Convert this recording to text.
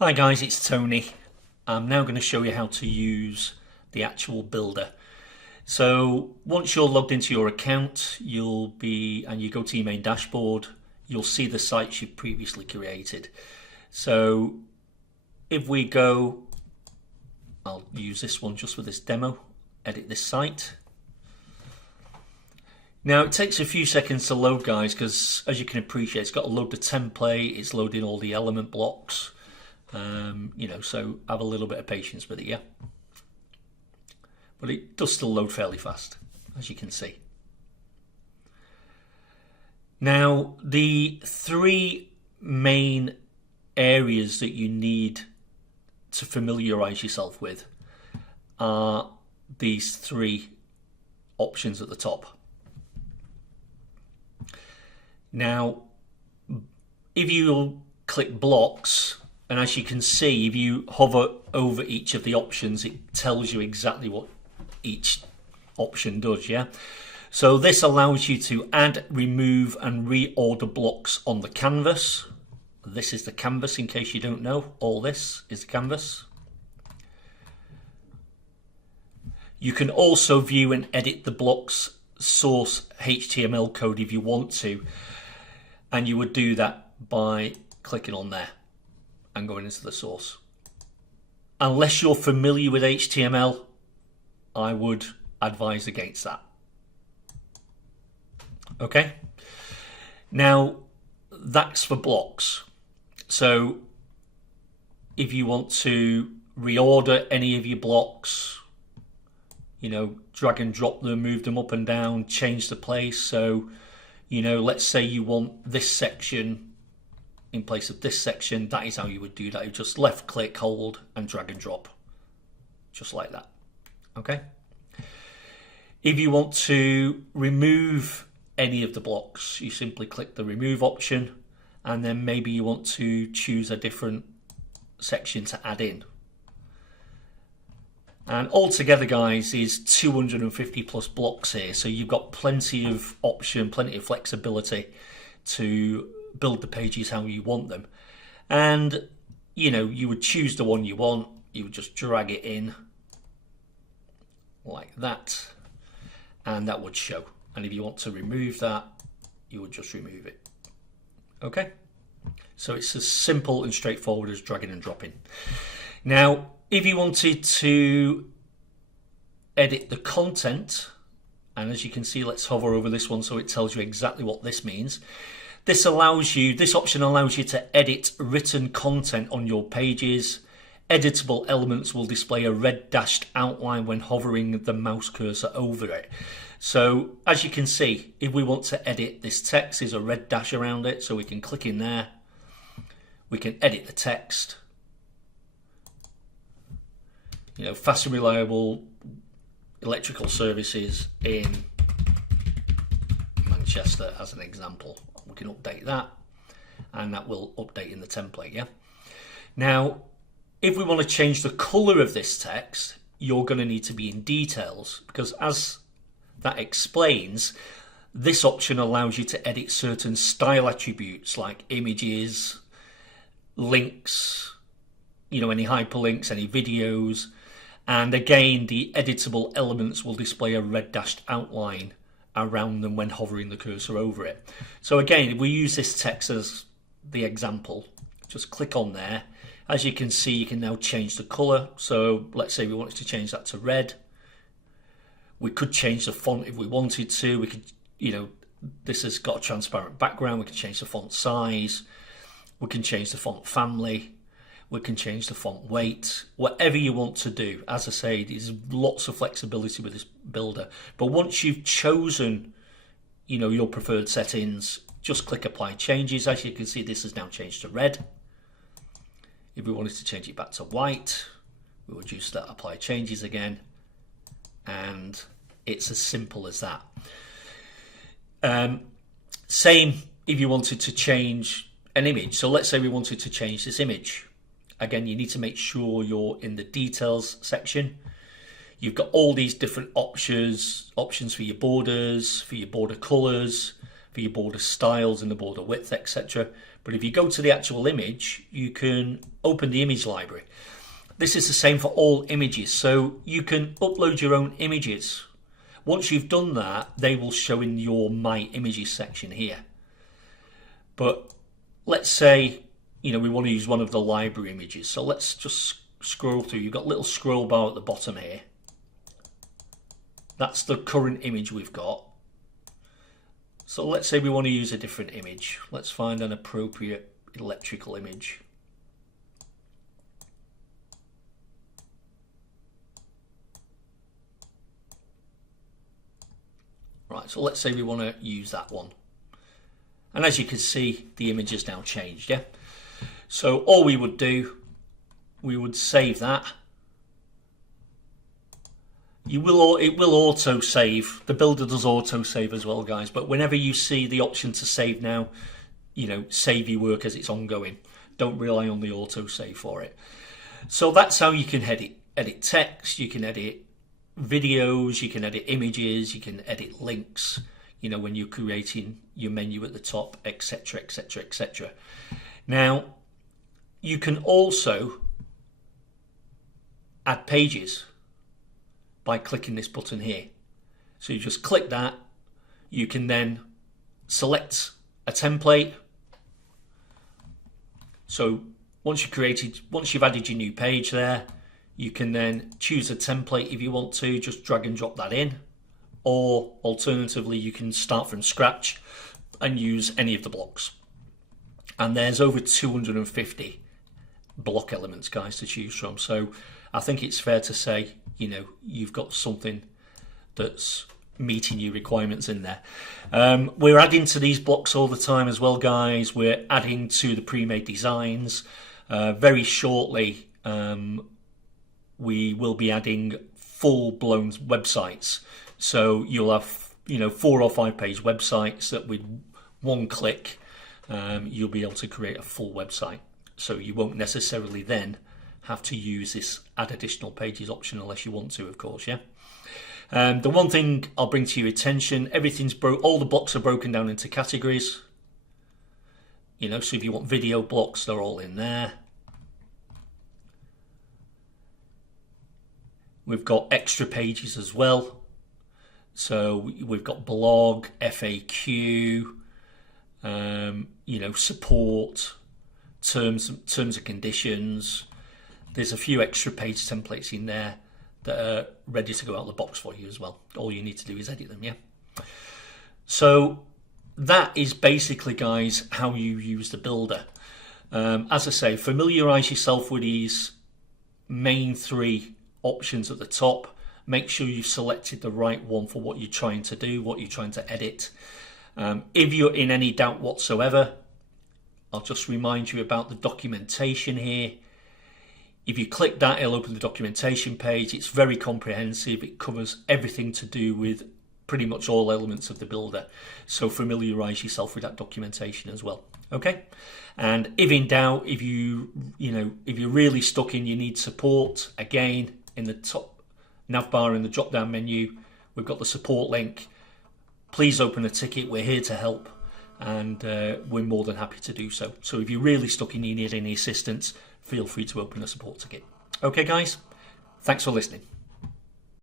Hi guys, it's Tony. I'm now going to show you how to use the actual builder. So once you're logged into your account, and you go to your main dashboard, you'll see the sites you've previously created. So if we go, I'll use this one just for this demo, edit this site. Now it takes a few seconds to load, guys, because as you can appreciate, it's got to load the template, it's loading all the element blocks. So have a little bit of patience with it, yeah. But it does still load fairly fast, as you can see. Now, the three main areas that you need to familiarize yourself with are these three options at the top. Now, if you click blocks, and as you can see, if you hover over each of the options, it tells you exactly what each option does, yeah? So this allows you to add, remove, and reorder blocks on the canvas. This is the canvas, in case you don't know. All this is the canvas. You can also view and edit the block's source HTML code if you want to, and you would do that by clicking on there and going into the source. Unless you're familiar with HTML, I would advise against that. Okay, now that's for blocks. So if you want to reorder any of your blocks, drag and drop them, move them up and down, change the place. So, let's say you want this section in place of this section, that is how you would do that. You just left click, hold, and drag and drop, just like that. Okay. If you want to remove any of the blocks, you simply click the remove option, and then maybe you want to choose a different section to add in. And altogether, guys, is 250 plus blocks here, so you've got plenty of option, plenty of flexibility to build the pages how you want them. And you would choose the one you want, you would just drag it in like that, and that would show. And if you want to remove that, you would just remove it. Okay, so it's as simple and straightforward as dragging and dropping. Now, if you wanted to edit the content, and as you can see, let's hover over this one so it tells you exactly what this means. This option allows you to edit written content on your pages. Editable elements will display a red dashed outline when hovering the mouse cursor over it. So as you can see, if we want to edit this text, there's a red dash around it, so we can click in there. We can edit the text. Fast and reliable electrical services in Manchester as an example. We can update that, and that will update in the template, yeah? Now, if we want to change the color of this text, you're going to need to be in details, because as that explains, this option allows you to edit certain style attributes like images, links, any hyperlinks, any videos. And again, the editable elements will display a red dashed outline around them when hovering the cursor over it. So again, if we use this text as the example, just click on there. As you can see, you can now change the color. So let's say we wanted to change that to red. We could change the font if we wanted to. We could, this has got a transparent background. We can change the font size. We can change the font family. We can change the font weight, whatever you want to do. As I say, there's lots of flexibility with this builder. But once you've chosen, your preferred settings, just click apply changes. As you can see, this has now changed to red. If we wanted to change it back to white, we would use that apply changes again. And it's as simple as that. Same if you wanted to change an image. So let's say we wanted to change this image. Again, you need to make sure you're in the details section. You've got all these different options for your borders, for your border colors, for your border styles and the border width, etc. But if you go to the actual image, you can open the image library. This is the same for all images, so you can upload your own images. Once you've done that, they will show in your My Images section here. But let's say, we want to use one of the library images. So let's just scroll through. You've got a little scroll bar at the bottom here. That's the current image we've got. So let's say we want to use a different image. Let's find an appropriate electrical image. Right, so let's say we want to use that one. And as you can see, the image has now changed, yeah? So all we would do, we would save that. It will auto save. The builder does auto save as well, guys. But whenever you see the option to save now, save your work as it's ongoing. Don't rely on the auto save for it. So that's how you can edit text. You can edit videos. You can edit images. You can edit links. When you're creating your menu at the top, etc., etc., etc. Now, you can also add pages by clicking this button here. So you just click that. You can then select a template. So once you've added your new page there, you can then choose a template if you want to, just drag and drop that in. Or alternatively, you can start from scratch and use any of the blocks. And there's over 250 block elements, guys, to choose from. So I think it's fair to say, you've got something that's meeting your requirements in there. We're adding to these blocks all the time as well, guys. We're adding to the pre-made designs. Very shortly, we will be adding full-blown websites. So you'll have, 4 or 5 page websites that with one click, you'll be able to create a full website. So you won't necessarily then have to use this add additional pages option unless you want to, of course, yeah. The one thing I'll bring to your attention, all the blocks are broken down into categories. So if you want video blocks, they're all in there. We've got extra pages as well. So we've got blog, FAQ, support, terms and conditions. There's a few extra page templates in there that are ready to go out of the box for you as well. All you need to do is edit them, yeah? So that is basically, guys, how you use the builder. As I say, familiarize yourself with these main 3 options at the top. Make sure you've selected the right one for what you're trying to do, what you're trying to edit. If you're in any doubt whatsoever, I'll just remind you about the documentation here. If you click that, it'll open the documentation page. It's very comprehensive. It covers everything to do with pretty much all elements of the builder. So familiarize yourself with that documentation as well. Okay? And if in doubt, if you're really stuck and you need support, again, in the top nav bar in the drop down menu, we've got the support link. Please open a ticket. We're here to help, and we're more than happy to do so. So if you're really stuck and you need any assistance, feel free to open a support ticket. Okay, guys, thanks for listening.